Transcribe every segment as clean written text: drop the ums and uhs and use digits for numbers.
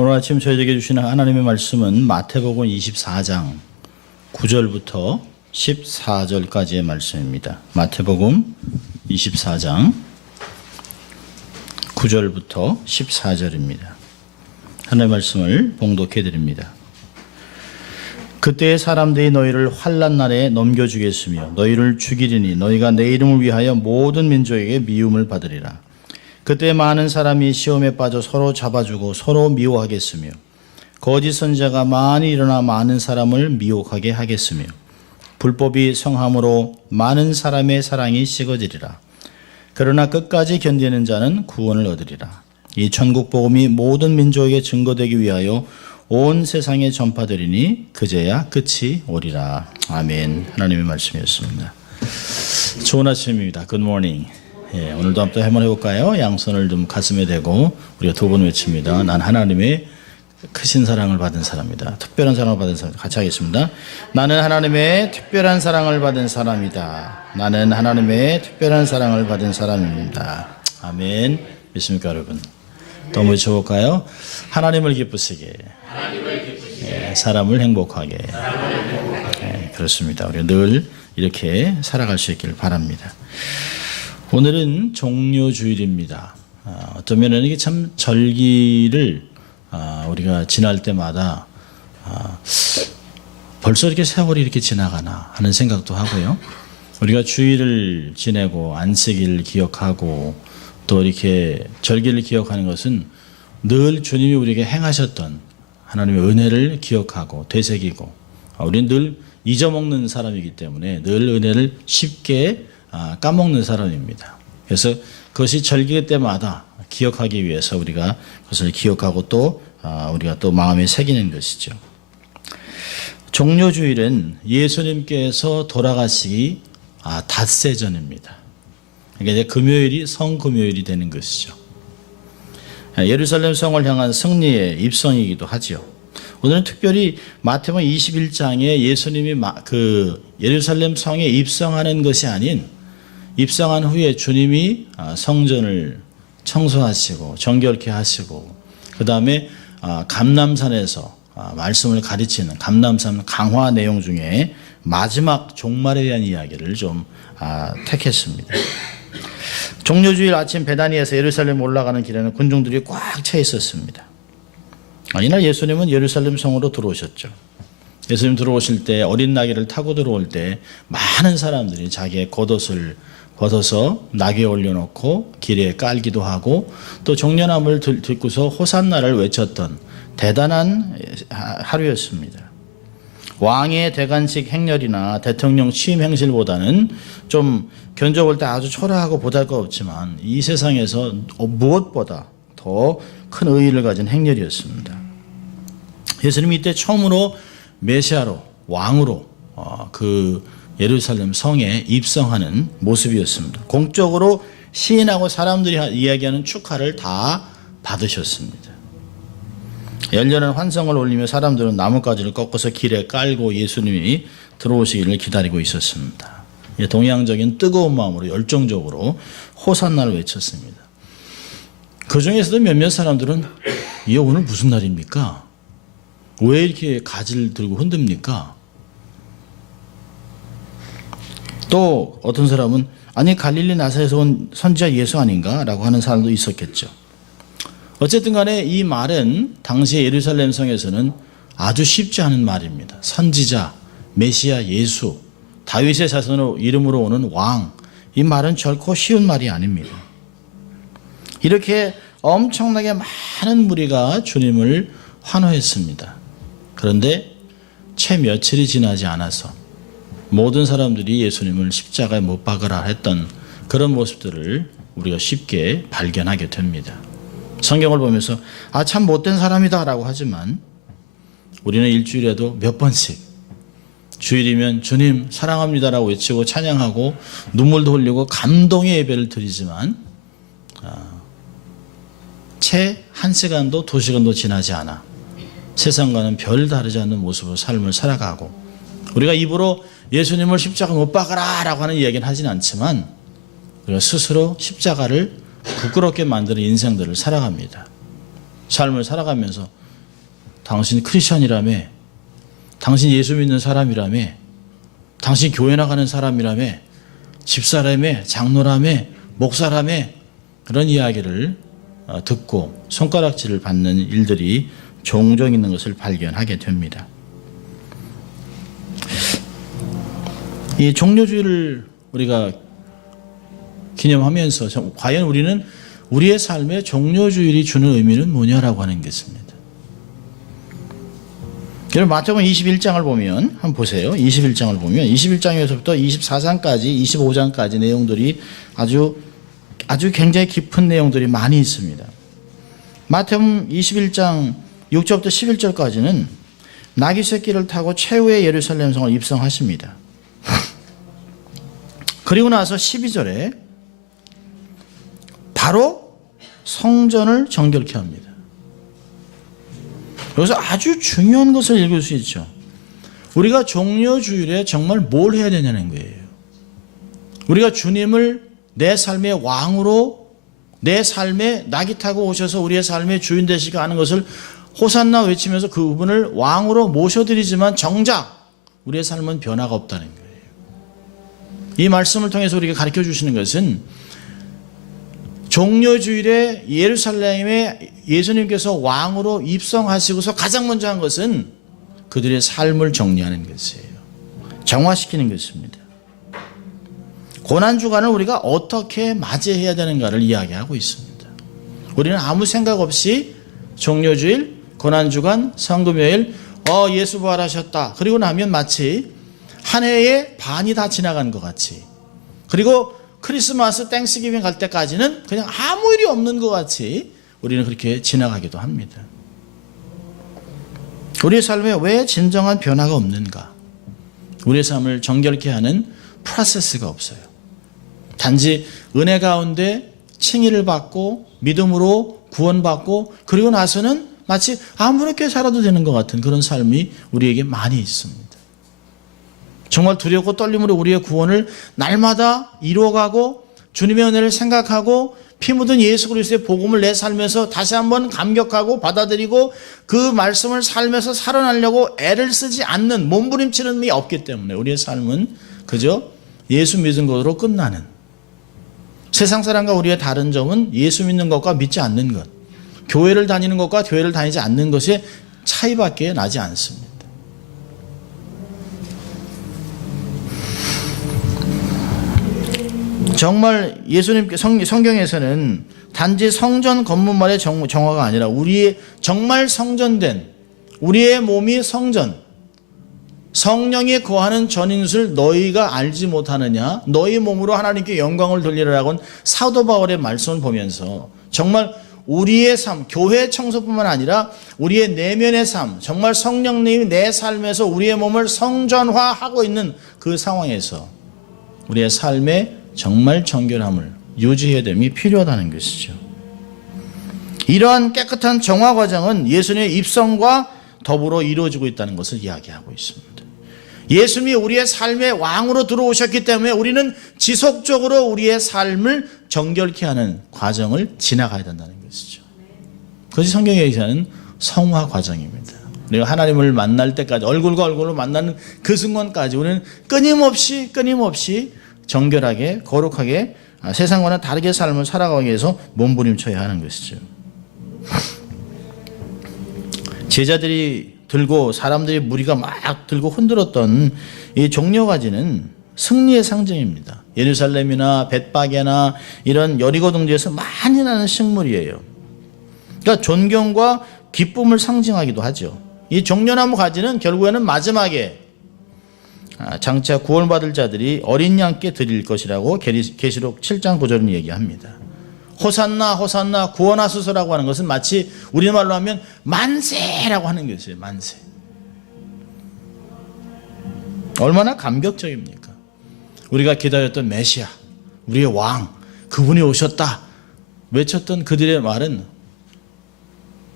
오늘 아침 저희에게 주시는 하나님의 말씀은 마태복음 24장 9절부터 14절까지의 말씀입니다. 마태복음 24장 9절부터 14절입니다. 하나님의 말씀을 봉독해 드립니다. 그때의 사람들이 너희를 환난 날에 넘겨주겠으며 너희를 죽이리니 너희가 내 이름을 위하여 모든 민족에게 미움을 받으리라. 그때 많은 사람이 시험에 빠져 서로 잡아주고 서로 미워하겠으며 거짓 선지자가 많이 일어나 많은 사람을 미혹하게 하겠으며 불법이 성함으로 많은 사람의 사랑이 식어지리라. 그러나 끝까지 견디는 자는 구원을 얻으리라. 이 천국 복음이 모든 민족에게 증거되기 위하여 온 세상에 전파되리니 그제야 끝이 오리라. 아멘. 하나님의 말씀이었습니다. 좋은 아침입니다. Good morning. 오늘도 한번 한번 해볼까요? 양손을 좀 가슴에 대고 우리가 두 번 외칩니다. 난 하나님의 크신 사랑을 받은 사람이다. 특별한 사랑을 받은 사람. 같이 하겠습니다. 나는 하나님의 특별한 사랑을 받은 사람이다. 나는 하나님의 특별한 사랑을 받은 사람입니다. 아멘. 믿습니까, 여러분? 또 한번 외쳐볼까요? 하나님을 기쁘시게, 사람을 행복하게. 그렇습니다. 우리가 늘 이렇게 살아갈 수 있기를 바랍니다. 오늘은 종료주일입니다. 어쩌면 이게 참 절기를 우리가 지날 때마다 벌써 이렇게 세월이 이렇게 지나가나 하는 생각도 하고요. 우리가 주일을 지내고 안식일을 기억하고 또 이렇게 절기를 기억하는 것은 늘 주님이 우리에게 행하셨던 하나님의 은혜를 기억하고 되새기고 우리는 늘 잊어먹는 사람이기 때문에 늘 은혜를 쉽게 까먹는 사람입니다. 그래서 그것이 절기 때마다 기억하기 위해서 우리가 그것을 기억하고 또 우리가 또 마음에 새기는 것이죠. 종료주일은 예수님께서 돌아가시기 닷새 전입니다. 그러니까 이제 금요일이 성금요일이 되는 것이죠. 예루살렘 성을 향한 승리의 입성이기도 하지요. 오늘은 특별히 마태복음 21장에 예수님이 그 예루살렘 성에 입성하는 것이 아닌 입성한 후에 주님이 성전을 청소하시고 정결케 하시고 그 다음에 감람산에서 말씀을 가르치는 감람산 강화 내용 중에 마지막 종말에 대한 이야기를 좀 택했습니다. 종료주일 아침 베다니에서 예루살렘 올라가는 길에는 군중들이 꽉 차 있었습니다. 이날 예수님은 예루살렘 성으로 들어오셨죠. 예수님 들어오실 때 어린 나귀를 타고 들어올 때 많은 사람들이 자기의 겉옷을 벗어서 나귀에 올려놓고 길에 깔기도 하고 또 종려나무를 들고서 호산나를 외쳤던 대단한 하루였습니다. 왕의 대관식 행렬이나 대통령 취임 행실보다는 좀 견뎌볼 때 아주 초라하고 보잘것없지만 이 세상에서 무엇보다 더 큰 의의를 가진 행렬이었습니다. 예수님이 이때 처음으로 메시아로 왕으로 그 예루살렘 성에 입성하는 모습이었습니다. 공적으로 시인하고 사람들이 이야기하는 축하를 다 받으셨습니다. 열렬한 환성을 올리며 사람들은 나뭇가지를 꺾어서 길에 깔고 예수님이 들어오시기를 기다리고 있었습니다. 동양적인 뜨거운 마음으로 열정적으로 호산나를 외쳤습니다. 그 중에서도 몇몇 사람들은 이게 오늘 무슨 날입니까? 왜 이렇게 가지를 들고 흔듭니까? 또 어떤 사람은 아니 갈릴리 나사렛에서 온 선지자 예수 아닌가? 라고 하는 사람도 있었겠죠. 어쨌든 간에 이 말은 당시의 예루살렘 성에서는 아주 쉽지 않은 말입니다. 선지자, 메시아 예수, 다윗의 자손으로 이름으로 오는 왕, 이 말은 결코 쉬운 말이 아닙니다. 이렇게 엄청나게 많은 무리가 주님을 환호했습니다. 그런데 채 며칠이 지나지 않아서 모든 사람들이 예수님을 십자가에 못 박으라 했던 그런 모습들을 우리가 쉽게 발견하게 됩니다. 성경을 보면서 참 못된 사람이다 라고 하지만 우리는 일주일에도 몇 번씩 주일이면 주님 사랑합니다 라고 외치고 찬양하고 눈물도 흘리고 감동의 예배를 드리지만 채 1시간도 2시간도 지나지 않아 세상과는 별 다르지 않는 모습으로 삶을 살아가고 우리가 입으로 예수님을 십자가 못 박아라 라고 하는 이야기는 하진 않지만 우리가 스스로 십자가를 부끄럽게 만드는 인생들을 살아갑니다. 삶을 살아가면서 당신 크리스천이라며, 당신 예수 믿는 사람이라며, 당신 교회 나가는 사람이라며, 집사라며, 장로라며, 목사라며, 그런 이야기를 듣고 손가락질을 받는 일들이 종종 있는 것을 발견하게 됩니다. 이 종료주의를 우리가 기념하면서 과연 우리는 우리의 삶에 종료주일이 주는 의미는 뭐냐라고 하는 것입니다. 여러분 마태복음 21장을 보면 한번 보세요. 21장을 보면 21장에서부터 24장까지 25장까지 내용들이 아주 굉장히 깊은 내용들이 많이 있습니다. 마태복음 21장 6절부터 11절까지는 나귀 새끼를 타고 최후의 예루살렘 성을 입성하십니다. 그리고 나서 12절에 바로 성전을 정결케 합니다. 여기서 아주 중요한 것을 읽을 수 있죠. 우리가 종료주일에 정말 뭘 해야 되냐는 거예요. 우리가 주님을 내 삶의 왕으로, 내 삶에 낙이 타고 오셔서 우리의 삶의 주인 되시게 하는 것을 호산나 외치면서 그분을 왕으로 모셔드리지만 정작 우리의 삶은 변화가 없다는 거예요. 이 말씀을 통해서 우리가 가르쳐 주시는 것은 종료주일에 예루살렘에 예수님께서 왕으로 입성하시고서 가장 먼저 한 것은 그들의 삶을 정리하는 것이에요. 정화시키는 것입니다. 고난주간을 우리가 어떻게 맞이해야 되는가를 이야기하고 있습니다. 우리는 아무 생각 없이 종료주일, 고난주간, 성금요일, 예수 부활하셨다. 그리고 나면 마치 한 해의 반이 다 지나간 것 같이, 그리고 크리스마스, 땡스기빙 갈 때까지는 그냥 아무 일이 없는 것 같이 우리는 그렇게 지나가기도 합니다. 우리의 삶에 왜 진정한 변화가 없는가? 우리의 삶을 정결케 하는 프로세스가 없어요. 단지 은혜 가운데 칭의를 받고 믿음으로 구원받고 그리고 나서는 마치 아무렇게 살아도 되는 것 같은 그런 삶이 우리에게 많이 있습니다. 정말 두렵고 떨림으로 우리의 구원을 날마다 이루어가고 주님의 은혜를 생각하고 피 묻은 예수 그리스도의 복음을 내 삶에서 다시 한번 감격하고 받아들이고 그 말씀을 삶에서 살아나려고 애를 쓰지 않는, 몸부림치는 힘이 없기 때문에 우리의 삶은 그저 예수 믿은 것으로 끝나는, 세상 사람과 우리의 다른 점은 예수 믿는 것과 믿지 않는 것, 교회를 다니는 것과 교회를 다니지 않는 것의 차이밖에 나지 않습니다. 정말 예수님께 성경에서는 단지 성전 건물만의 정화가 아니라 우리의 정말 성전된 우리의 몸이 성전, 성령이 거하는 전인술 너희가 알지 못하느냐, 너희 몸으로 하나님께 영광을 돌리라라고는 사도 바울의 말씀을 보면서 정말 우리의 삶, 교회 청소뿐만 아니라 우리의 내면의 삶, 정말 성령님이 내 삶에서 우리의 몸을 성전화하고 있는 그 상황에서 우리의 삶에 정말 정결함을 유지해야 됨이 필요하다는 것이죠. 이러한 깨끗한 정화 과정은 예수님의 입성과 더불어 이루어지고 있다는 것을 이야기하고 있습니다. 예수님이 우리의 삶의 왕으로 들어오셨기 때문에 우리는 지속적으로 우리의 삶을 정결케 하는 과정을 지나가야 된다는 것이죠. 그것이 성경에 얘기하는 성화 과정입니다. 우리가 하나님을 만날 때까지, 얼굴과 얼굴로 만나는 그 순간까지 우리는 끊임없이 정결하게 거룩하게 세상과는 다르게 삶을 살아가기 위해서 몸부림쳐야 하는 것이죠. 제자들이 들고 사람들이 무리가 막 들고 흔들었던 이 종려가지는 승리의 상징입니다. 예루살렘이나 벳바게나 이런 여리고 등지에서 많이 나는 식물이에요. 그러니까 존경과 기쁨을 상징하기도 하죠. 이 종려나무 가지는 결국에는 마지막에 장차 구원받을 자들이 어린 양께 드릴 것이라고 계시록 7장 9절은 얘기합니다. 호산나 호산나 구원하소서라고 하는 것은 마치 우리말로 하면 만세라고 하는 것이에요. 만세. 얼마나 감격적입니까? 우리가 기다렸던 메시아, 우리의 왕, 그분이 오셨다 외쳤던 그들의 말은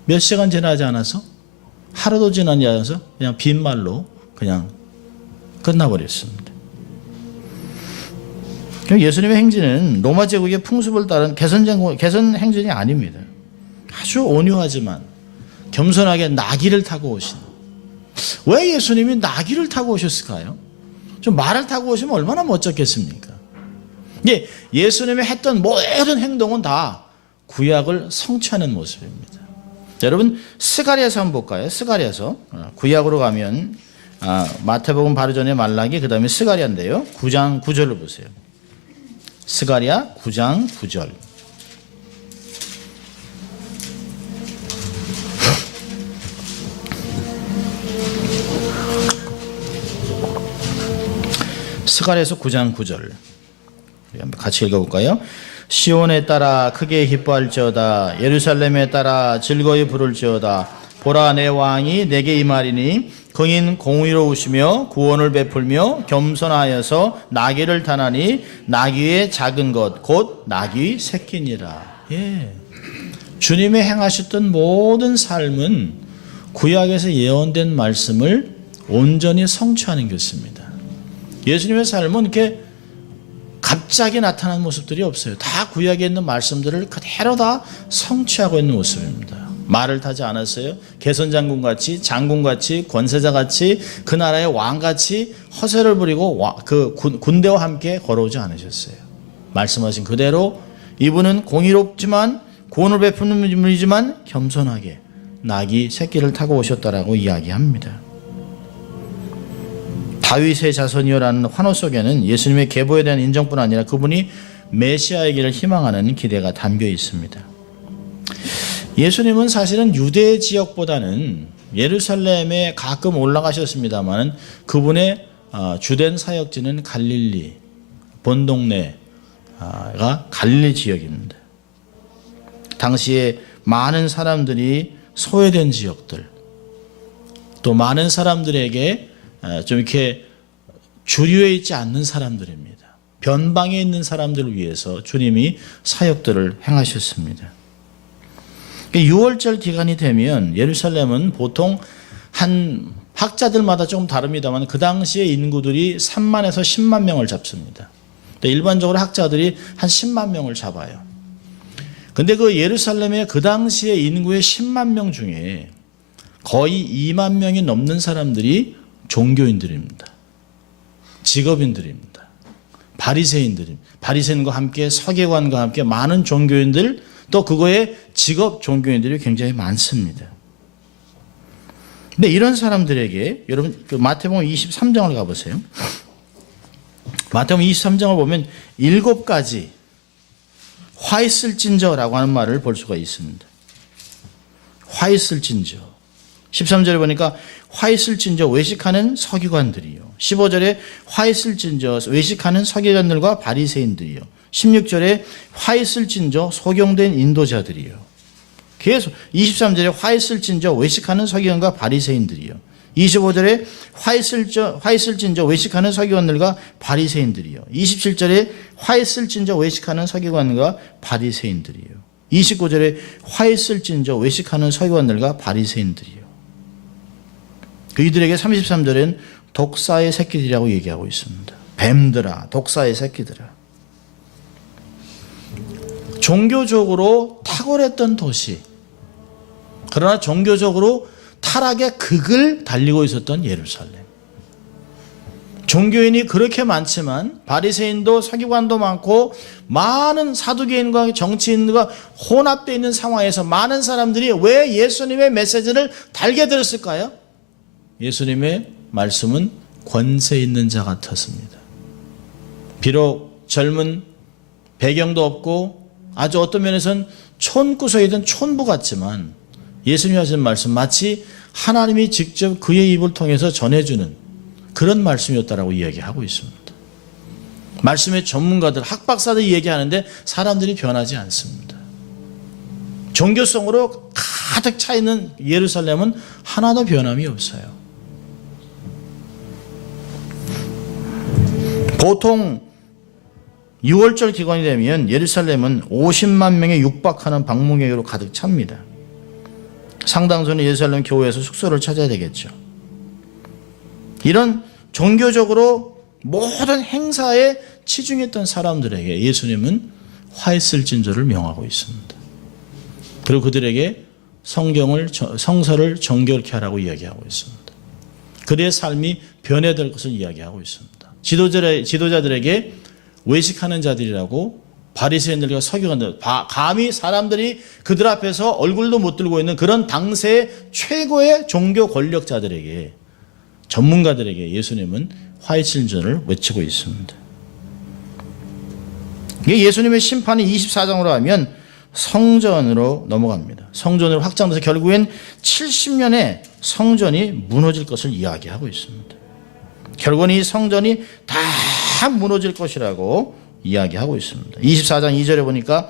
몇 시간 지나지 않아서, 하루도 지나지 않아서 그냥 빈말로 그냥 끝나버렸습니다. 예수님의 행진은 로마 제국의 풍습을 따른 개선 행진이 아닙니다. 아주 온유하지만 겸손하게 나귀를 타고 오신. 왜 예수님이 나귀를 타고 오셨을까요? 좀 말을 타고 오시면 얼마나 멋졌겠습니까? 예, 예수님이 했던 모든 행동은 다 구약을 성취하는 모습입니다. 자, 여러분 스가랴서 한번 볼까요? 스가랴서 구약으로 가면 마태복음 바로 전에 말라기 그 다음에 스가랴인데요. 9장 9절을 보세요. 스가랴 9장 9절. 스가랴서 9장 9절 같이 읽어볼까요? 시온에 따라 크게 기뻐할지어다. 예루살렘에 따라 즐거이 부를지어다. 보라, 내 왕이 내게 임하리니 그인 공의로우시며 구원을 베풀며 겸손하여서 나귀를 타나니 나귀의 작은 것 곧 나귀 새끼니라. 예. 주님의 행하셨던 모든 삶은 구약에서 예언된 말씀을 온전히 성취하는 것입니다. 예수님의 삶은 이렇게 갑자기 나타난 모습들이 없어요. 다 구약에 있는 말씀들을 그대로 다 성취하고 있는 모습입니다. 말을 타지 않았어요. 개선장군같이, 장군같이, 권세자같이, 그 나라의 왕같이 허세를 부리고 그 군대와 함께 걸어오지 않으셨어요. 말씀하신 그대로 이분은 공의롭지만 구원을 베푸는 분이지만 겸손하게 나귀 새끼를 타고 오셨다라고 이야기합니다. 다윗의 자손이요라는 환호 속에는 예수님의 계보에 대한 인정뿐 아니라 그분이 메시아이기를 희망하는 기대가 담겨 있습니다. 예수님은 사실은 유대 지역보다는 예루살렘에 가끔 올라가셨습니다만 그분의 주된 사역지는 갈릴리, 본동네가 갈릴리 지역입니다. 당시에 많은 사람들이 소외된 지역들, 또 많은 사람들에게 좀 이렇게 주류에 있지 않는 사람들입니다. 변방에 있는 사람들을 위해서 주님이 사역들을 행하셨습니다. 6월절 기간이 되면 예루살렘은 보통 한 학자들마다 조금 다릅니다만 그 당시에 인구들이 3만에서 10만 명을 잡습니다. 일반적으로 학자들이 한 10만 명을 잡아요. 근데 그 예루살렘의 그 당시에 인구의 10만 명 중에 거의 2만 명이 넘는 사람들이 종교인들입니다. 직업인들입니다. 바리새인들입니다. 바리새인과 함께 서기관과 함께 많은 종교인들 또 그거에 직업 종교인들이 굉장히 많습니다. 근데 이런 사람들에게 여러분 그 마태복음 23장을 가보세요. 마태복음 23장을 보면 7가지 화 있을진저라고 하는 말을 볼 수가 있습니다. 화 있을진저. 13절에 보니까 화 있을진저 외식하는 서기관들이요. 15절에 화 있을진저 외식하는 서기관들과 바리새인들이요. 16절에 화 있을진저 소경된 인도자들이요. 계속 23절에 화 있을진저 외식하는 서기관과 바리새인들이요. 25절에 화 있을진저 외식하는 서기관들과 바리새인들이요. 27절에 화 있을진저 외식하는 서기관과 바리새인들이요. 29절에 화 있을진저 외식하는 서기관들과 바리새인들이요. 그이들에게 33절엔 독사의 새끼들이라고 얘기하고 있습니다. 뱀들아, 독사의 새끼들아. 종교적으로 탁월했던 도시, 그러나 종교적으로 타락의 극을 달리고 있었던 예루살렘. 종교인이 그렇게 많지만 바리새인도 서기관도 많고 많은 사두개인과 정치인과 혼합되어 있는 상황에서 많은 사람들이 왜 예수님의 메시지를 달게 들었을까요? 예수님의 말씀은 권세 있는 자 같았습니다. 비록 젊은 배경도 없고 아주 어떤 면에서는 촌구석이든 촌부 같지만 예수님이 하신 말씀 마치 하나님이 직접 그의 입을 통해서 전해주는 그런 말씀이었다라고 이야기하고 있습니다. 말씀의 전문가들, 학박사들이 얘기하는데 사람들이 변하지 않습니다. 종교성으로 가득 차 있는 예루살렘은 하나도 변함이 없어요. 보통 6월절 기간이 되면 예루살렘은 50만 명에 육박하는 방문객으로 가득 찹니다. 상당수는 예루살렘 교회에서 숙소를 찾아야 되겠죠. 이런 종교적으로 모든 행사에 치중했던 사람들에게 예수님은 화 있을진저를 명하고 있습니다. 그리고 그들에게 성서를 정결케 하라고 이야기하고 있습니다. 그들의 삶이 변해될 것을 이야기하고 있습니다. 지도자들에게 외식하는 자들이라고 바리새인들과 서기관들, 감히 사람들이 그들 앞에서 얼굴도 못 들고 있는 그런 당시의 최고의 종교 권력자들에게, 전문가들에게 예수님은 화이칠전을 외치고 있습니다. 예수님의 심판이 24장으로 하면 성전으로 넘어갑니다. 성전으로 확장돼서 결국엔 70년에 성전이 무너질 것을 이야기하고 있습니다. 결국은 이 성전이 다 무너질 것이라고 이야기하고 있습니다. 24장 2절에 보니까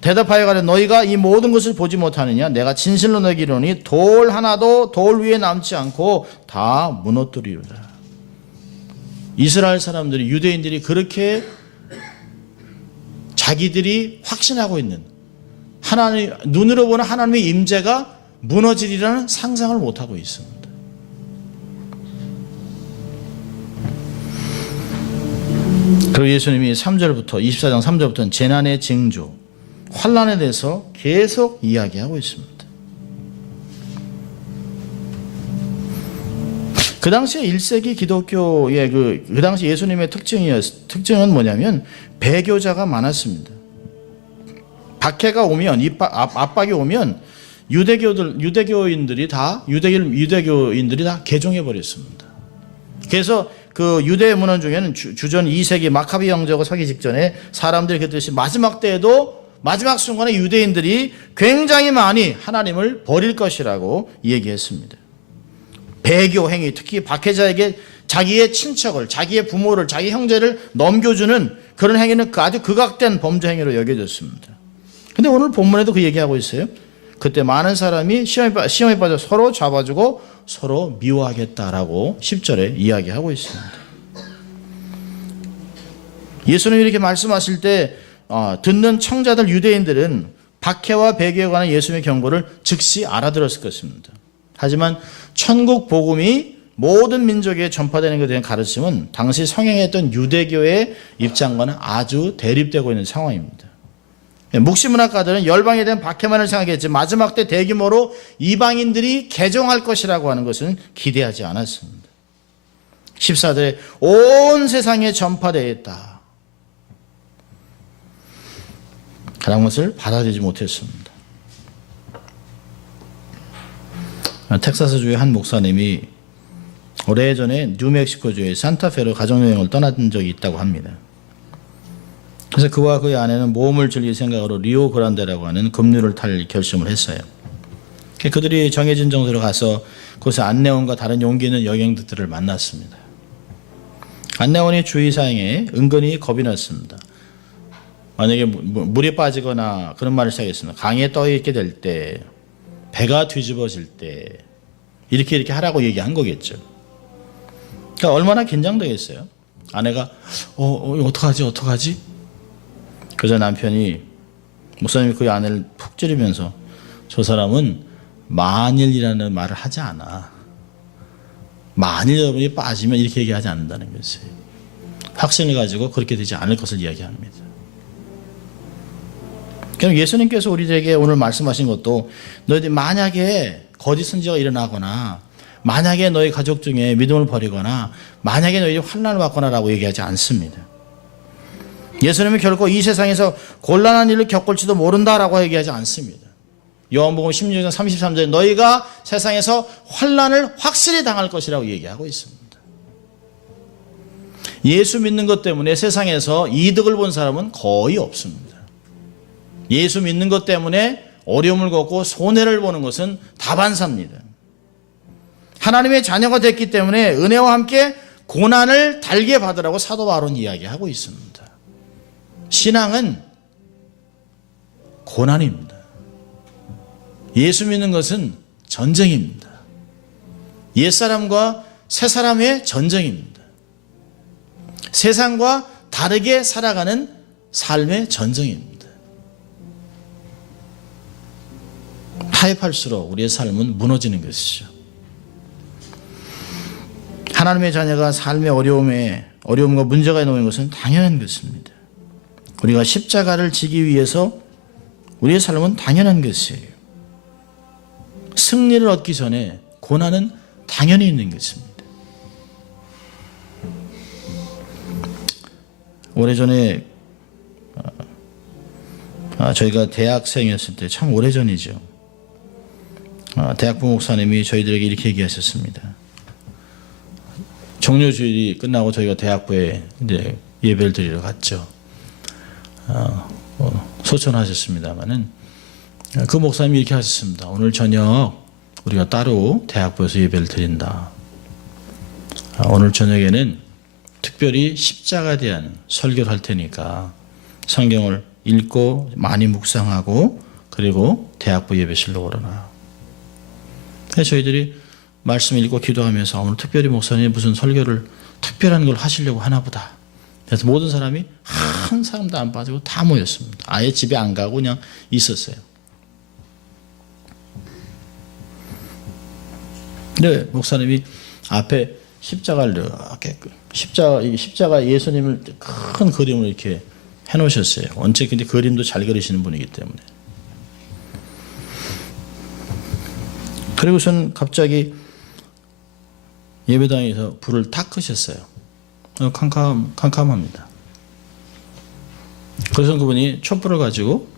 대답하여 가되 너희가 이 모든 것을 보지 못하느냐? 내가 진실로 너희에게 이르노니 돌 하나도 돌 위에 남지 않고 다 무너뜨리리라. 이스라엘 사람들이, 유대인들이 그렇게 자기들이 확신하고 있는 하나님, 눈으로 보는 하나님의 임재가 무너지리라는 상상을 못하고 있습니다. 그리고 예수님이 3절부터 24장 3절부터는 재난의 징조, 환난에 대해서 계속 이야기하고 있습니다. 그 당시에 1세기 기독교의 그 당시 예수님의 특징은 뭐냐면 배교자가 많았습니다. 박해가 오면, 압박이 오면 유대교인들이 다 개종해 버렸습니다. 그래서 그 유대 문헌 중에는 주전 2세기 마카비 형제가 서기 직전에 사람들이 그랬듯이 마지막 때에도 마지막 순간에 유대인들이 굉장히 많이 하나님을 버릴 것이라고 얘기했습니다. 배교 행위, 특히 박해자에게 자기의 친척을, 자기의 부모를, 자기 형제를 넘겨주는 그런 행위는 아주 극악된 범죄 행위로 여겨졌습니다. 근데 오늘 본문에도 그 얘기하고 있어요. 그때 많은 사람이 시험에 빠져 서로 잡아주고 서로 미워하겠다라고 10절에 이야기하고 있습니다. 예수님이 이렇게 말씀하실 때 듣는 청자들 유대인들은 박해와 배교에 관한 예수님의 경고를 즉시 알아들었을 것입니다. 하지만 천국 복음이 모든 민족에 전파되는 것에 대한 가르침은 당시 성행했던 유대교의 입장과는 아주 대립되고 있는 상황입니다. 묵시문학가들은 열방에 대한 박해만을 생각했지 마지막 때 대규모로 이방인들이 개종할 것이라고 하는 것은 기대하지 않았습니다. 14절에 온 세상에 전파되었다. 그런 것을 받아들이지 못했습니다. 텍사스주의 한 목사님이 오래전에 뉴멕시코주의 산타페로 가족여행을 떠난 적이 있다고 합니다. 그래서 그와 그의 아내는 모험을 즐길 생각으로 리오그란데라고 하는 급류를 탈 결심을 했어요. 그들이 정해진 장소로 가서 그곳에 안내원과 다른 용기 있는 여행객들을 만났습니다. 안내원이 주의사항에 은근히 겁이 났습니다. 만약에 물에 빠지거나 그런 말을 시작했습니다. 강에 떠 있게 될 때, 배가 뒤집어질 때 이렇게 하라고 얘기한 거겠죠. 그러니까 얼마나 긴장되겠어요. 아내가 어떡하지? 그래서 남편이, 목사님이 그 아내를 푹 찌르면서 저 사람은 만일이라는 말을 하지 않아. 만일 여러분이 빠지면 이렇게 얘기하지 않는다는 것이에요. 확신을 가지고 그렇게 되지 않을 것을 이야기합니다. 그럼 예수님께서 우리에게 오늘 말씀하신 것도 너희들이 만약에 거짓 선지자가 일어나거나 만약에 너희 가족 중에 믿음을 버리거나 만약에 너희들이 환난을 받거나라고 얘기하지 않습니다. 예수님은 결코 이 세상에서 곤란한 일을 겪을지도 모른다라고 얘기하지 않습니다. 요한복음 16장 33절에 너희가 세상에서 환난을 확실히 당할 것이라고 얘기하고 있습니다. 예수 믿는 것 때문에 세상에서 이득을 본 사람은 거의 없습니다. 예수 믿는 것 때문에 어려움을 겪고 손해를 보는 것은 다반사입니다. 하나님의 자녀가 됐기 때문에 은혜와 함께 고난을 달게 받으라고 사도 바울은 이야기하고 있습니다. 신앙은 고난입니다. 예수 믿는 것은 전쟁입니다. 옛사람과 새사람의 전쟁입니다. 세상과 다르게 살아가는 삶의 전쟁입니다. 타협할수록 우리의 삶은 무너지는 것이죠. 하나님의 자녀가 삶의 어려움과 문제가 놓인 것은 당연한 것입니다. 우리가 십자가를 지기 위해서 우리의 삶은 당연한 것이에요. 승리를 얻기 전에 고난은 당연히 있는 것입니다. 오래전에 저희가 대학생이었을 때, 참 오래전이죠. 대학부 목사님이 저희들에게 이렇게 얘기하셨습니다. 종료주일이 끝나고 저희가 대학부에 이제 예배를 드리러 갔죠. 소천하셨습니다마는 그 목사님이 이렇게 하셨습니다. 오늘 저녁 우리가 따로 대학부에서 예배를 드린다. 오늘 저녁에는 특별히 십자가에 대한 설교를 할 테니까 성경을 읽고 많이 묵상하고 그리고 대학부 예배실로 오라나. 그래서 저희들이 말씀 읽고 기도하면서 오늘 특별히 목사님이 무슨 설교를 특별한 걸 하시려고 하나 보다. 그래서 모든 사람이 한 사람도 안 빠지고 다 모였습니다. 아예 집에 안 가고 그냥 있었어요. 근데 목사님이 앞에 십자가를 이렇게 십자가 예수님을 큰 그림을 이렇게 해놓으셨어요. 원체 근데 그림도 잘 그리시는 분이기 때문에. 그리고선 갑자기 예배당에서 불을 탁 끄셨어요. 캄캄합니다. 그래서 그분이 촛불을 가지고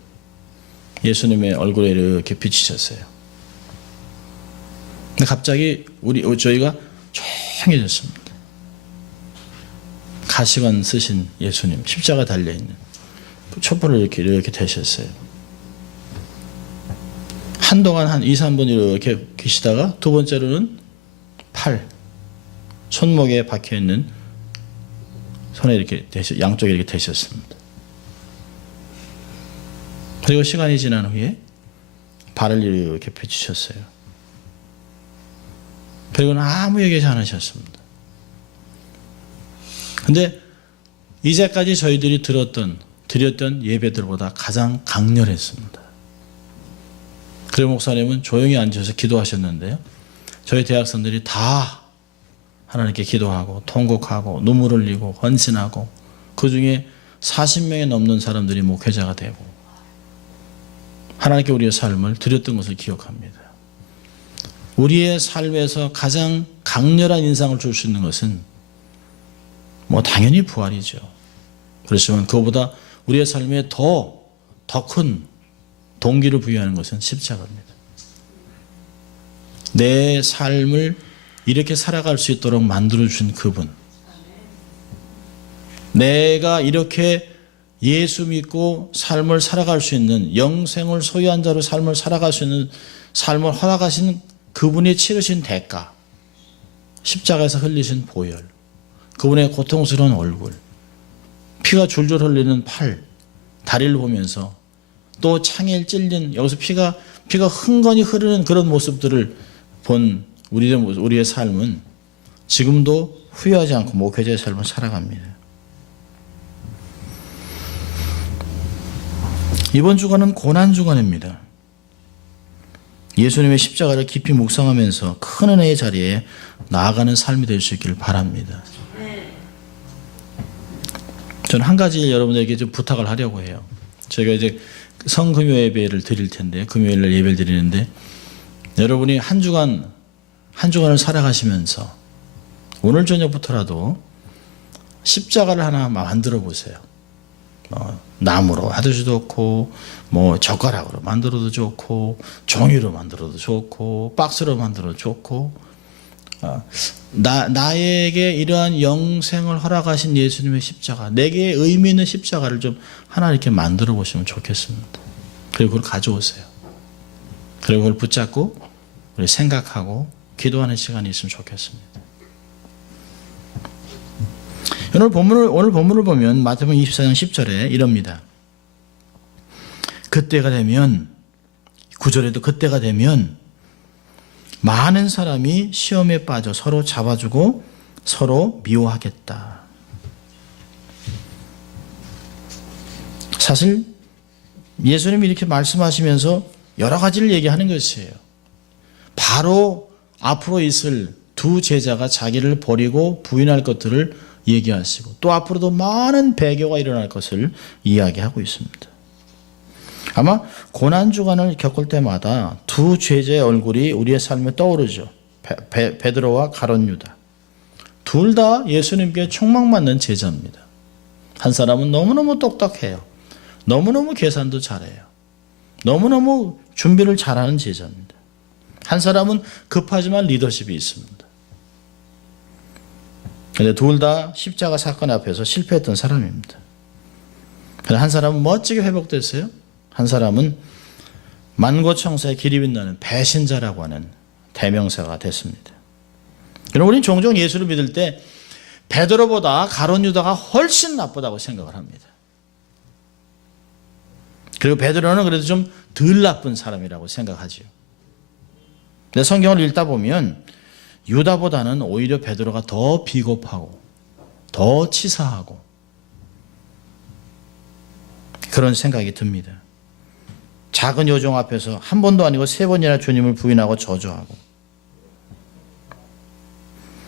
예수님의 얼굴에 이렇게 비치셨어요. 근데 갑자기 저희가 조용해졌습니다. 가시관 쓰신 예수님, 십자가 달려있는 촛불을 이렇게 대셨어요. 한동안 한 2, 3분 이렇게 계시다가 두 번째로는 손목에 박혀있는 손에 이렇게 양쪽에 이렇게 대셨습니다. 그리고 시간이 지난 후에 발을 이렇게 펴주셨어요. 그리고는 아무 얘기하지 않으셨습니다. 근데 이제까지 저희들이 드렸던 예배들보다 가장 강렬했습니다. 그리고 목사님은 조용히 앉아서 기도하셨는데요. 저희 대학생들이 다 하나님께 기도하고 통곡하고 눈물 흘리고 헌신하고 그중에 40명이 넘는 사람들이 목회자가 되고 하나님께 우리의 삶을 드렸던 것을 기억합니다. 우리의 삶에서 가장 강렬한 인상을 줄 수 있는 것은 당연히 부활이죠. 그렇지만 그것보다 우리의 삶에 더 큰 동기를 부여하는 것은 십자가입니다. 내 삶을 이렇게 살아갈 수 있도록 만들어주신 그분, 내가 이렇게 예수 믿고 삶을 살아갈 수 있는 영생을 소유한 자로 삶을 살아갈 수 있는 삶을 허락하신 그분이 치르신 대가, 십자가에서 흘리신 보혈, 그분의 고통스러운 얼굴, 피가 줄줄 흘리는 팔, 다리를 보면서 또 창에 찔린 여기서 피가 흥건히 흐르는 그런 모습들을 본 우리의 삶은 지금도 후회하지 않고 목회자의 삶을 살아갑니다. 이번 주간은 고난 주간입니다. 예수님의 십자가를 깊이 묵상하면서 큰 은혜의 자리에 나아가는 삶이 될 수 있기를 바랍니다. 저는 한 가지 여러분에게 좀 부탁을 하려고 해요. 저희가 이제 성금요 예배를 드릴 텐데, 금요일날 예배를 드리는데, 여러분이 한 주간을 살아가시면서 오늘 저녁부터라도 십자가를 하나 만들어 보세요. 나무로 하도 좋고, 젓가락으로 만들어도 좋고, 종이로 만들어도 좋고, 박스로 만들어도 좋고, 나에게 이러한 영생을 허락하신 예수님의 십자가, 내게 의미 있는 십자가를 좀 하나 이렇게 만들어 보시면 좋겠습니다. 그리고 그걸 가져오세요. 그리고 그걸 붙잡고 우리 생각하고 기도하는 시간이 있으면 좋겠습니다. 오늘 본문을 보면 마태복음 24장 10절에 이럽니다. 그때가 되면, 9절에도 그때가 되면 많은 사람이 시험에 빠져 서로 잡아주고 서로 미워하겠다. 사실 예수님이 이렇게 말씀하시면서 여러 가지를 얘기하는 것이에요. 바로 앞으로 있을 두 제자가 자기를 버리고 부인할 것들을 얘기하시고 또 앞으로도 많은 배교가 일어날 것을 이야기하고 있습니다. 아마 고난주간을 겪을 때마다 두 죄자의 얼굴이 우리의 삶에 떠오르죠. 베드로와 가룟 유다. 둘 다 예수님께 총망맞는 제자입니다. 한 사람은 너무너무 똑똑해요. 너무너무 계산도 잘해요. 너무너무 준비를 잘하는 제자입니다. 한 사람은 급하지만 리더십이 있습니다. 그런데 둘 다 십자가 사건 앞에서 실패했던 사람입니다. 한 사람은 멋지게 회복됐어요. 한 사람은 만고청사에 길이 빛나는 배신자라고 하는 대명사가 됐습니다. 여러분, 우리는 종종 예수를 믿을 때 베드로보다 가룟 유다가 훨씬 나쁘다고 생각을 합니다. 그리고 베드로는 그래도 좀 덜 나쁜 사람이라고 생각하지요. 근데 성경을 읽다 보면 유다보다는 오히려 베드로가 더 비겁하고 더 치사하고 그런 생각이 듭니다. 작은 요종 앞에서 한 번도 아니고 3번이나 주님을 부인하고 저주하고.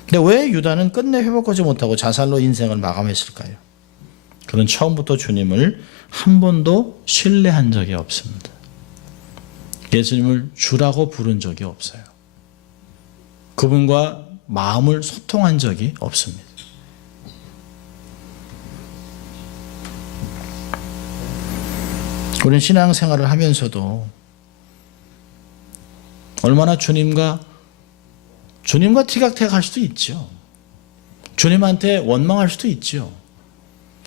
근데 왜 유다는 끝내 회복하지 못하고 자살로 인생을 마감했을까요? 그는 처음부터 주님을 한 번도 신뢰한 적이 없습니다. 예수님을 주라고 부른 적이 없어요. 그분과 마음을 소통한 적이 없습니다. 우리는 신앙생활을 하면서도 얼마나 주님과 티격태격할 수도 있죠. 주님한테 원망할 수도 있죠.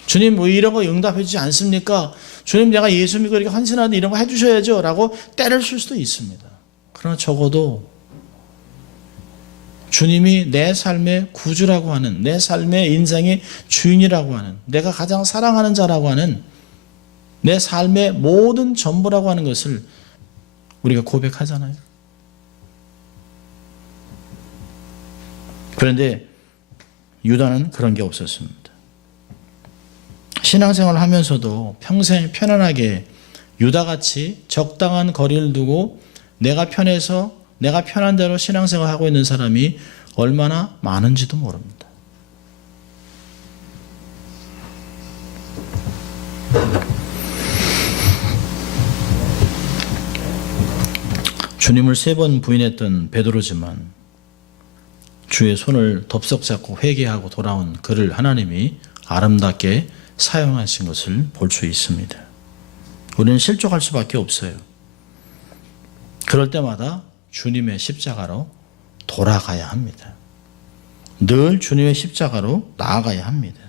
주님 왜 이런 거 응답해 주지 않습니까? 주님 내가 예수 믿고 이렇게 헌신하는데 이런 거 해주셔야죠 라고 때를 쓸 수도 있습니다. 그러나 적어도 주님이 내 삶의 구주라고 하는, 내 삶의 인생의 주인이라고 하는, 내가 가장 사랑하는 자라고 하는, 내 삶의 모든 전부라고 하는 것을 우리가 고백하잖아요. 그런데 유다는 그런 게 없었습니다. 신앙생활을 하면서도 평생 편안하게 유다같이 적당한 거리를 두고 내가 편한 대로 신앙생활을 하고 있는 사람이 얼마나 많은지도 모릅니다. 주님을 3번 부인했던 베드로지만 주의 손을 덥석 잡고 회개하고 돌아온 그를 하나님이 아름답게 사용하신 것을 볼 수 있습니다. 우리는 실족할 수밖에 없어요. 그럴 때마다 주님의 십자가로 돌아가야 합니다. 늘 주님의 십자가로 나아가야 합니다.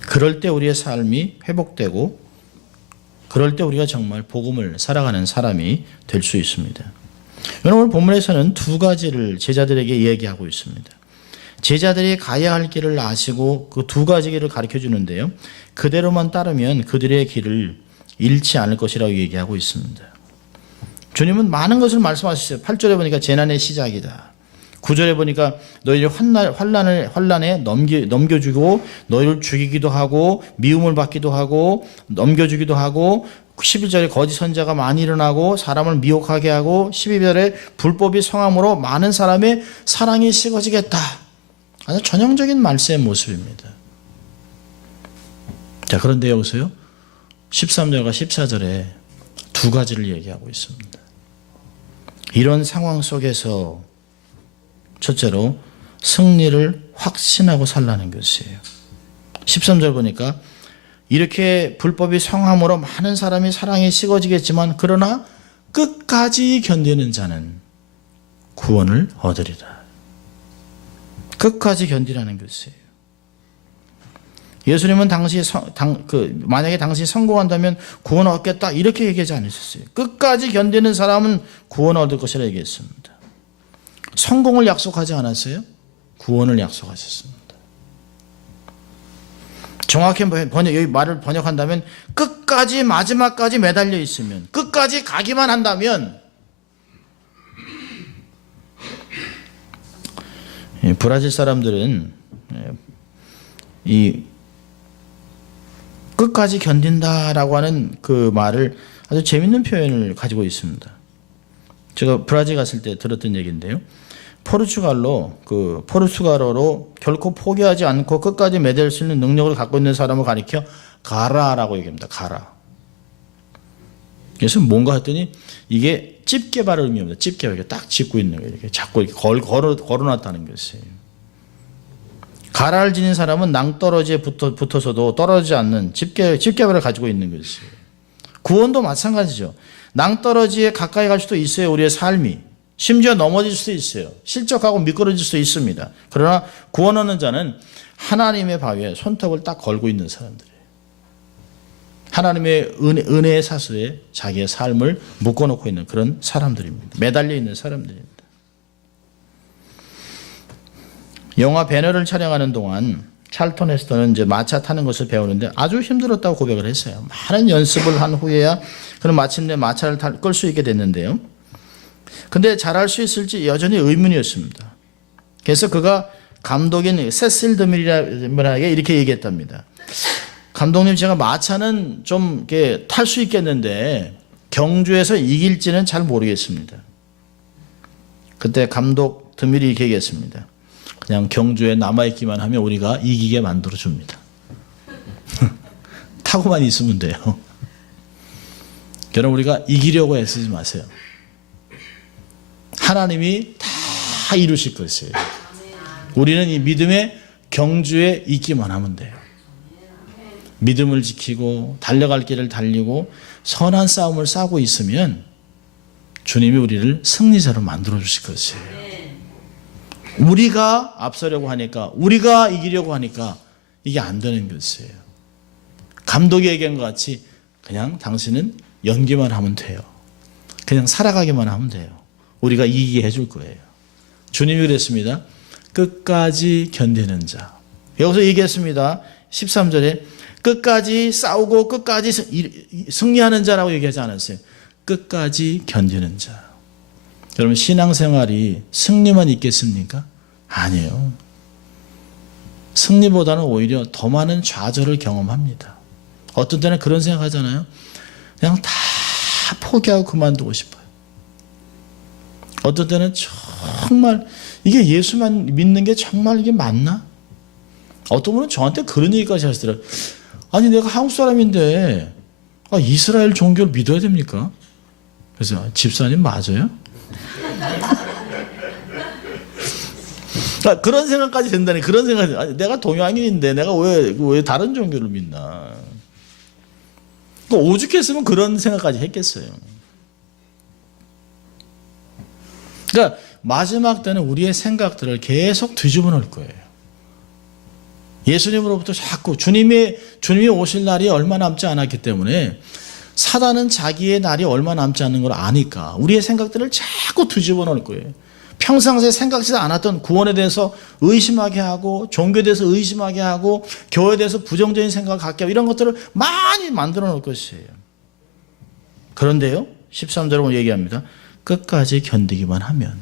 그럴 때 우리의 삶이 회복되고 그럴 때 우리가 정말 복음을 살아가는 사람이 될 수 있습니다. 오늘 본문에서는 2가지를 제자들에게 이야기하고 있습니다. 제자들이 가야 할 길을 아시고 그 2가지 길을 가르쳐 주는데요. 그대로만 따르면 그들의 길을 잃지 않을 것이라고 얘기하고 있습니다. 주님은 많은 것을 말씀하셨어요. 8절에 보니까 재난의 시작이다. 9절에 보니까 너희를 환난에 넘겨주고 너희를 죽이기도 하고 미움을 받기도 하고 넘겨주기도 하고 11절에 거짓 선자가 많이 일어나고 사람을 미혹하게 하고 12절에 불법이 성함으로 많은 사람의 사랑이 식어지겠다. 아주 전형적인 말세의 모습입니다. 자, 그런데 여기서요 13절과 14절에 2가지를 얘기하고 있습니다. 이런 상황 속에서 첫째로 승리를 확신하고 살라는 것이에요. 13절 보니까 이렇게 불법이 성함으로 많은 사람이 사랑에 식어지겠지만 그러나 끝까지 견디는 자는 구원을 얻으리라. 끝까지 견디라는 것이에요. 예수님은 만약에 당시 성공한다면 구원 얻겠다 이렇게 얘기하지 않으셨어요. 끝까지 견디는 사람은 구원 얻을 것이라 얘기했습니다. 성공을 약속하지 않았어요? 구원을 약속하셨습니다. 정확히 여기 말을 번역한다면 끝까지 마지막까지 매달려 있으면 끝까지 가기만 한다면 브라질 사람들은 이 끝까지 견딘다라고 하는 그 말을 아주 재밌는 표현을 가지고 있습니다. 제가 브라질 갔을 때 들었던 얘기인데요. 포르투갈어로 결코 포기하지 않고 끝까지 매달 수 있는 능력을 갖고 있는 사람을 가리켜 가라라고 얘기합니다. 가라. 그래서 뭔가 했더니 이게 집게발의 의미입니다. 집게발 이렇게 딱 짚고 있는 거예요. 이렇게 자꾸 이렇게 걸어놨다는 것이에요. 가라를 지닌 사람은 낭떠러지에 붙어서도 떨어지지 않는 집게발을 가지고 있는 것이에요. 구원도 마찬가지죠. 낭떠러지에 가까이 갈 수도 있어요. 우리의 삶이. 심지어 넘어질 수도 있어요. 실족하고 미끄러질 수도 있습니다. 그러나 구원 얻는 자는 하나님의 바위에 손톱을 딱 걸고 있는 사람들이에요. 하나님의 은혜의 사슬에 자기의 삶을 묶어놓고 있는 그런 사람들입니다. 매달려 있는 사람들입니다. 영화 배너를 촬영하는 동안 찰턴 헤스턴은 이제 마차 타는 것을 배우는데 아주 힘들었다고 고백을 했어요. 많은 연습을 한 후에야 그는 마침내 마차를 끌 수 있게 됐는데요. 근데 잘할 수 있을지 여전히 의문이었습니다. 그래서 그가 감독인 세실 드밀에게 이렇게 얘기했답니다. 감독님, 제가 마차는 좀 이렇게 탈 수 있겠는데 경주에서 이길지는 잘 모르겠습니다. 그때 감독 드밀이 이렇게 얘기했습니다. 그냥 경주에 남아있기만 하면 우리가 이기게 만들어줍니다. 타고만 있으면 돼요. 여러분, 우리가 이기려고 애쓰지 마세요. 하나님이 다 이루실 것이에요. 우리는 이 믿음의 경주에 있기만 하면 돼요. 믿음을 지키고 달려갈 길을 달리고 선한 싸움을 싸고 있으면 주님이 우리를 승리자로 만들어 주실 것이에요. 우리가 앞서려고 하니까, 우리가 이기려고 하니까 이게 안 되는 것이에요. 감독이 얘기한 것 같이 그냥 당신은 연기만 하면 돼요. 그냥 살아가기만 하면 돼요. 우리가 이기게 해줄 거예요. 주님이 그랬습니다. 끝까지 견디는 자. 여기서 얘기했습니다. 13절에 끝까지 싸우고 끝까지 승리하는 자라고 얘기하지 않았어요. 끝까지 견디는 자. 여러분, 신앙생활이 승리만 있겠습니까? 아니에요. 승리보다는 오히려 더 많은 좌절을 경험합니다. 어떤 때는 그런 생각하잖아요. 그냥 다 포기하고 그만두고 싶어요. 어떤 때는 정말 이게 예수만 믿는 게 정말 이게 맞나? 어떤 분은 저한테 그런 얘기까지 하시더라고요. 아니, 내가 한국 사람인데 이스라엘 종교를 믿어야 됩니까? 그래서 집사님 맞아요? 그런 생각까지 된다니. 그런 생각. 아니, 내가 동양인인데 내가 왜 다른 종교를 믿나? 오죽했으면 그런 생각까지 했겠어요. 그러니까 마지막 때는 우리의 생각들을 계속 뒤집어 놓을 거예요. 예수님으로부터 자꾸 주님이 오실 날이 얼마 남지 않았기 때문에 사단은 자기의 날이 얼마 남지 않는 걸 아니까 우리의 생각들을 자꾸 뒤집어 놓을 거예요. 평상시에 생각지도 않았던 구원에 대해서 의심하게 하고, 종교에 대해서 의심하게 하고, 교회에 대해서 부정적인 생각을 갖게 하고, 이런 것들을 많이 만들어 놓을 것이에요. 그런데요, 13절로 얘기합니다. 끝까지 견디기만 하면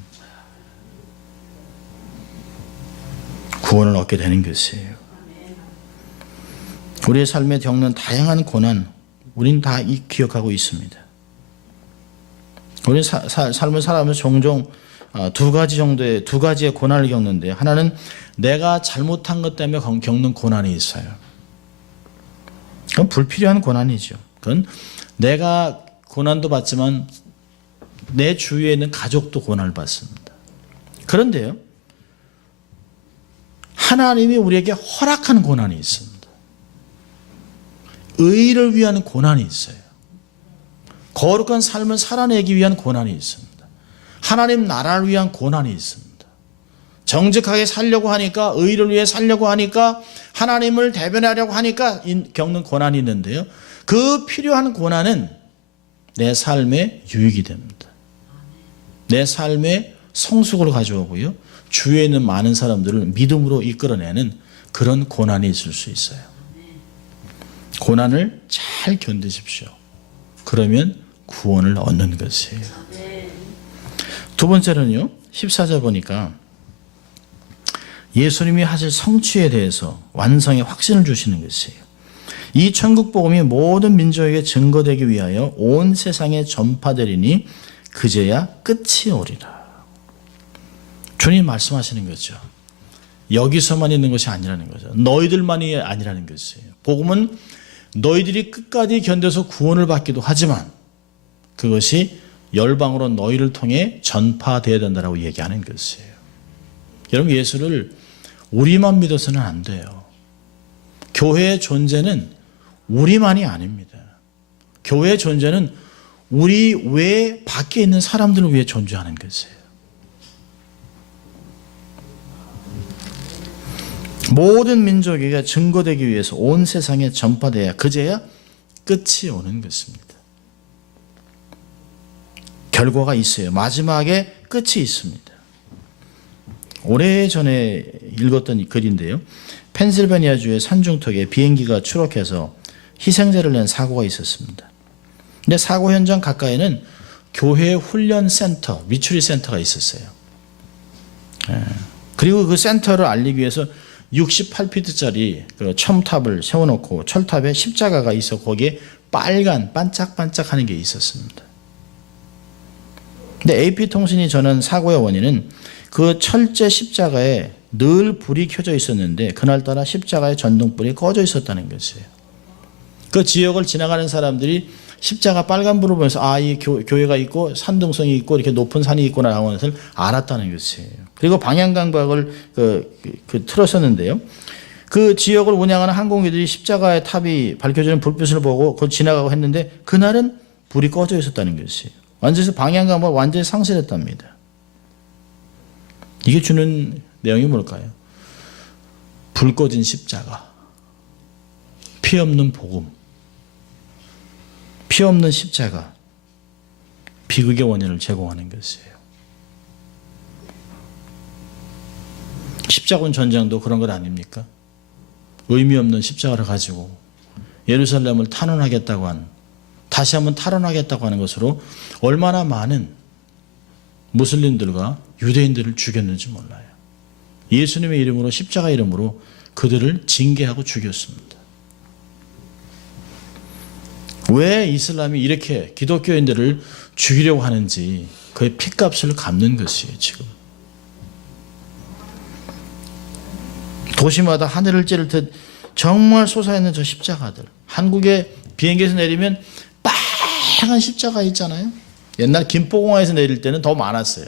구원을 얻게 되는 것이에요. 우리의 삶에 겪는 다양한 고난, 우리는 다 기억하고 있습니다. 우리는 삶을 살아가면서 종종 두 가지의 고난을 겪는데, 하나는 내가 잘못한 것 때문에 겪는 고난이 있어요. 그건 불필요한 고난이죠. 그건 내가 고난도 받지만 내 주위에 있는 가족도 고난을 받습니다. 그런데요, 하나님이 우리에게 허락한 고난이 있습니다. 의를 위한 고난이 있어요. 거룩한 삶을 살아내기 위한 고난이 있습니다. 하나님 나라를 위한 고난이 있습니다. 정직하게 살려고 하니까, 의를 위해 살려고 하니까, 하나님을 대변하려고 하니까 겪는 고난이 있는데요, 그 필요한 고난은 내 삶에 유익이 됩니다. 내 삶에 성숙을 가져오고요, 주위에 있는 많은 사람들을 믿음으로 이끌어내는 그런 고난이 있을 수 있어요. 고난을 잘 견디십시오. 그러면 구원을 얻는 것이에요. 두 번째는요, 14절 보니까 예수님이 하실 성취에 대해서 완성의 확신을 주시는 것이에요. 이 천국 복음이 모든 민족에게 증거되기 위하여 온 세상에 전파되리니 그제야 끝이 오리라. 주님 말씀하시는 거죠. 여기서만 있는 것이 아니라는 거죠. 너희들만이 아니라는 것이에요. 복음은 너희들이 끝까지 견뎌서 구원을 받기도 하지만 그것이 열방으로 너희를 통해 전파되어야 된다라고 얘기하는 것이에요. 여러분, 예수를 우리만 믿어서는 안 돼요. 교회의 존재는 우리만이 아닙니다. 교회의 존재는 우리 외 밖에 있는 사람들을 위해 존재하는 것이에요. 모든 민족에게 증거되기 위해서 온 세상에 전파되어야 그제야 끝이 오는 것입니다. 결과가 있어요. 마지막에 끝이 있습니다. 오래전에 읽었던 이 글인데요. 펜실베니아주의 산중턱에 비행기가 추락해서 희생자를 낸 사고가 있었습니다. 근데 사고 현장 가까이는 교회 훈련 센터, 미추리 센터가 있었어요. 그리고 그 센터를 알리기 위해서 68피트짜리 그 첨탑을 세워놓고 철탑에 십자가가 있어 거기에 빨간 반짝반짝하는 게 있었습니다. 근데 AP통신이 전한 사고의 원인은 그 철제 십자가에 늘 불이 켜져 있었는데 그날따라 십자가의 전등불이 꺼져 있었다는 것이에요. 그 지역을 지나가는 사람들이 십자가 빨간 불을 보면서 이 교회가 있고 산등성이 있고 이렇게 높은 산이 있구나라는 것을 알았다는 것이에요. 그리고 방향강박을 틀었었는데요. 그 지역을 운영하는 항공기들이 십자가의 탑이 밝혀지는 불빛을 보고 그걸 지나가고 했는데 그날은 불이 꺼져 있었다는 것이에요. 완전히 방향감을 완전히 상실했답니다. 이게 주는 내용이 뭘까요? 불 꺼진 십자가, 피 없는 복음, 피 없는 십자가, 비극의 원인을 제공하는 것이에요. 십자군 전쟁도 그런 것 아닙니까? 의미 없는 십자가를 가지고 예루살렘을 탄원하겠다고 다시 한번 탈원하겠다고 하는 것으로 얼마나 많은 무슬림들과 유대인들을 죽였는지 몰라요. 예수님의 이름으로 십자가 이름으로 그들을 징계하고 죽였습니다. 왜 이슬람이 이렇게 기독교인들을 죽이려고 하는지 그의 핏값을 갚는 것이에요. 지금 도시마다 하늘을 찌를 듯 정말 솟아있는 저 십자가들, 한국에 비행기에서 내리면 빨간 십자가 있잖아요. 옛날 김포공항에서 내릴 때는 더 많았어요.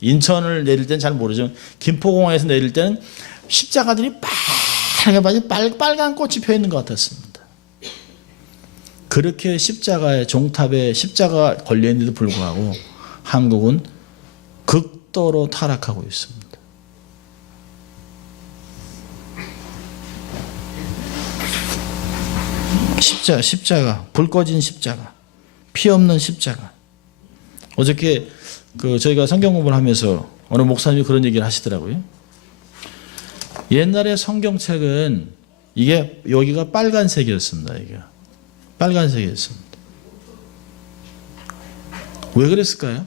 인천을 내릴 때는 잘 모르지만 김포공항에서 내릴 때는 십자가들이 빨간 꽃이 펴 있는 것 같았습니다. 그렇게 십자가의 종탑에 십자가가 걸려있는데도 불구하고 한국은 극도로 타락하고 있습니다. 십자가, 불 꺼진 십자가, 피 없는 십자가. 어저께 저희가 성경 공부를 하면서 어느 목사님이 그런 얘기를 하시더라고요. 옛날에 성경책은 이게 여기가 빨간색이었습니다. 이게 빨간색이었습니다. 왜 그랬을까요?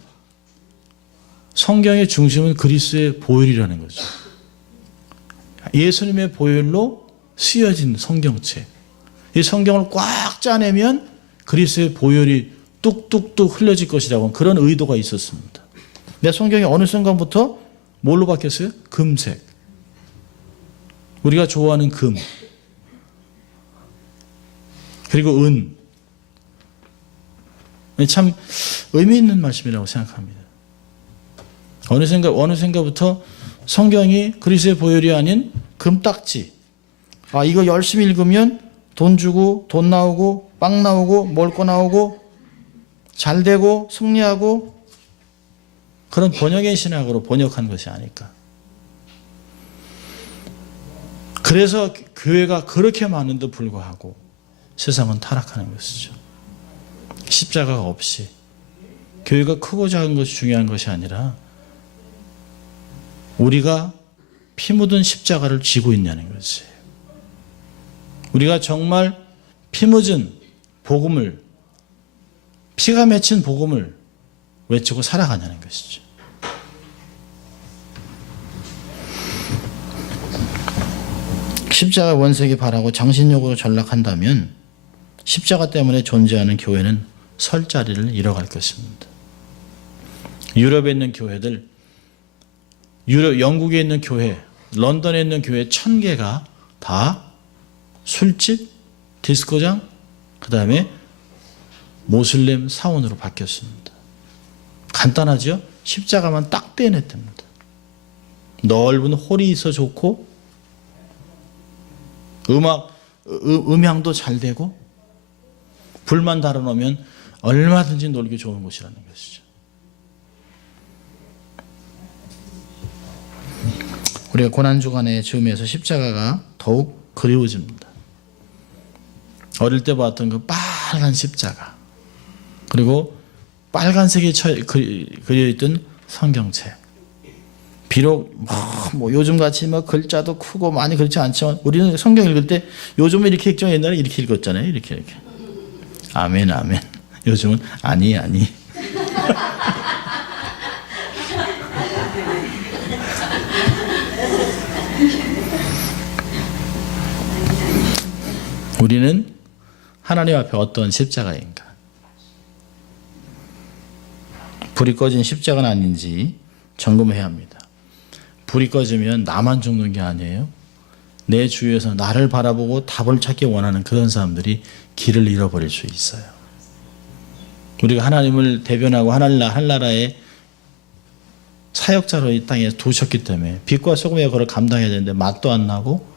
성경의 중심은 그리스도의 보혈이라는 거죠. 예수님의 보혈로 쓰여진 성경책. 이 성경을 꽉 짜내면 그리스도의 보혈이 뚝뚝뚝 흘려질 것이라고 그런 의도가 있었습니다. 근데 성경이 어느 순간부터 뭘로 바뀌었어요? 금색. 우리가 좋아하는 금. 그리고 은. 참 의미 있는 말씀이라고 생각합니다. 어느 순간부터 성경이 그리스도의 보혈이 아닌 금딱지. 이거 열심히 읽으면 돈 주고 돈 나오고 빵 나오고 먹을 거 나오고 잘 되고 승리하고 그런 번역의 신학으로 번역한 것이 아닐까. 그래서 교회가 그렇게 많은데도 불구하고 세상은 타락하는 것이죠. 십자가가 없이 교회가 크고 작은 것이 중요한 것이 아니라 우리가 피 묻은 십자가를 지고 있냐는 것이에요. 우리가 정말 피 묻은 복음을, 피가 맺힌 복음을 외치고 살아가냐는 것이죠. 십자가 원색이 바라고 장신욕으로 전락한다면 십자가 때문에 존재하는 교회는 설 자리를 잃어갈 것입니다. 유럽에 있는 교회들, 영국에 있는 교회, 런던에 있는 교회 1000개가 다 술집, 디스코장, 그 다음에 모슬렘 사원으로 바뀌었습니다. 간단하죠? 십자가만 딱 떼어냈답니다. 넓은 홀이 있어 좋고 음향도 잘 되고 불만 달아놓으면 얼마든지 놀기 좋은 곳이라는 것이죠. 우리가 고난주간의 즈음에서 십자가가 더욱 그리워집니다. 어릴 때 봤던 그 빨간 십자가, 그리고 빨간색이 그려있던 성경책. 비록 뭐 요즘같이 뭐 글자도 크고 많이 그렇지 않지만 우리는 성경 읽을 때 요즘은 이렇게 읽죠. 옛날에 이렇게 읽었잖아요. 이렇게. 아멘 아멘. 요즘은 아니. 우리는 하나님 앞에 어떤 십자가인가? 불이 꺼진 십자가는 아닌지 점검해야 합니다. 불이 꺼지면 나만 죽는 게 아니에요. 내 주위에서 나를 바라보고 답을 찾기 원하는 그런 사람들이 길을 잃어버릴 수 있어요. 우리가 하나님을 대변하고 하나님의 사역자로 이 땅에 두셨기 때문에 빛과 소금의 역할을 감당해야 되는데 맛도 안 나고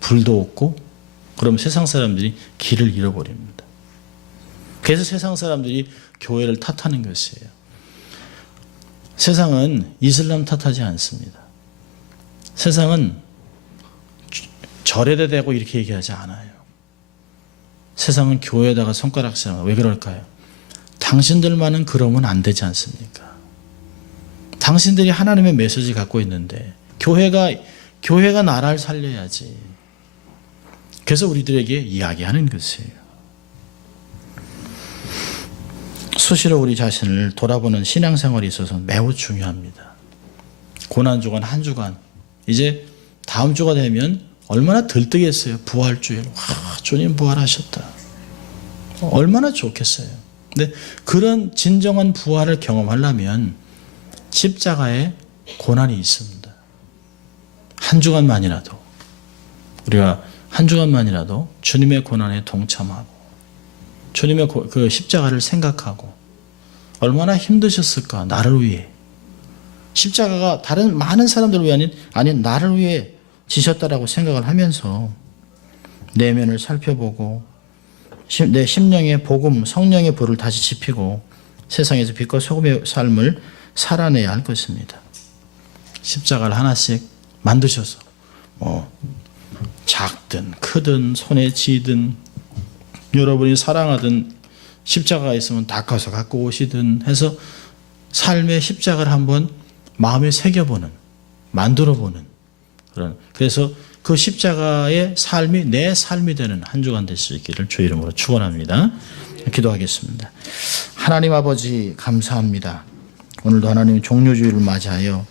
불도 없고, 그럼 세상 사람들이 길을 잃어버립니다. 그래서 세상 사람들이 교회를 탓하는 것이에요. 세상은 이슬람 탓하지 않습니다. 세상은 절에다 대고 이렇게 얘기하지 않아요. 세상은 교회에다가 손가락질합니다. 왜 그럴까요? 당신들만은 그러면 안 되지 않습니까? 당신들이 하나님의 메시지를 갖고 있는데 교회가 나라를 살려야지. 그래서 우리들에게 이야기하는 것이에요. 수시로 우리 자신을 돌아보는 신앙생활이 있어서 매우 중요합니다. 고난주간 한 주간, 이제 다음 주가 되면 얼마나 들뜨겠어요. 부활주일. 와, 주님 부활하셨다. 얼마나 좋겠어요. 근데 그런 진정한 부활을 경험하려면 십자가에 고난이 있습니다. 한 주간만이라도 우리가 한 주간만이라도 주님의 고난에 동참하고 주님의 그 십자가를 생각하고 얼마나 힘드셨을까. 나를 위해 십자가가 다른 많은 사람들을 위해 아닌 나를 위해 지셨다라고 생각을 하면서 내면을 살펴보고 내 심령의 복음, 성령의 불을 다시 지피고 세상에서 빛과 소금의 삶을 살아내야 할 것입니다. 십자가를 하나씩 만드셔서 작든 크든 손에 쥐든 여러분이 사랑하던 십자가가 있으면 닦아서 갖고 오시든 해서 삶의 십자가를 한번 마음에 새겨보는, 만들어보는 그런, 그래서 그 십자가의 삶이 내 삶이 되는 한 주간 될 수 있기를 주 이름으로 축원합니다. 기도하겠습니다. 하나님 아버지 감사합니다. 오늘도 하나님 종료주일을 맞이하여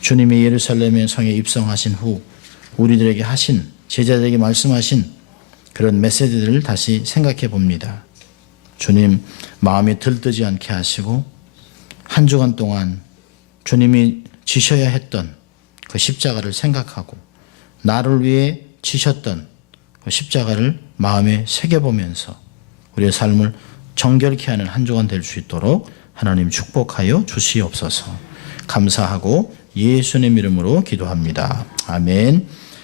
주님이 예루살렘의 성에 입성하신 후 우리들에게 하신, 제자들에게 말씀하신 그런 메시지들을 다시 생각해 봅니다. 주님 마음에 들뜨지 않게 하시고 한 주간 동안 주님이 지셔야 했던 그 십자가를 생각하고 나를 위해 지셨던 그 십자가를 마음에 새겨보면서 우리의 삶을 정결케 하는 한 주간 될 수 있도록 하나님 축복하여 주시옵소서. 감사하고 예수님 이름으로 기도합니다. 아멘.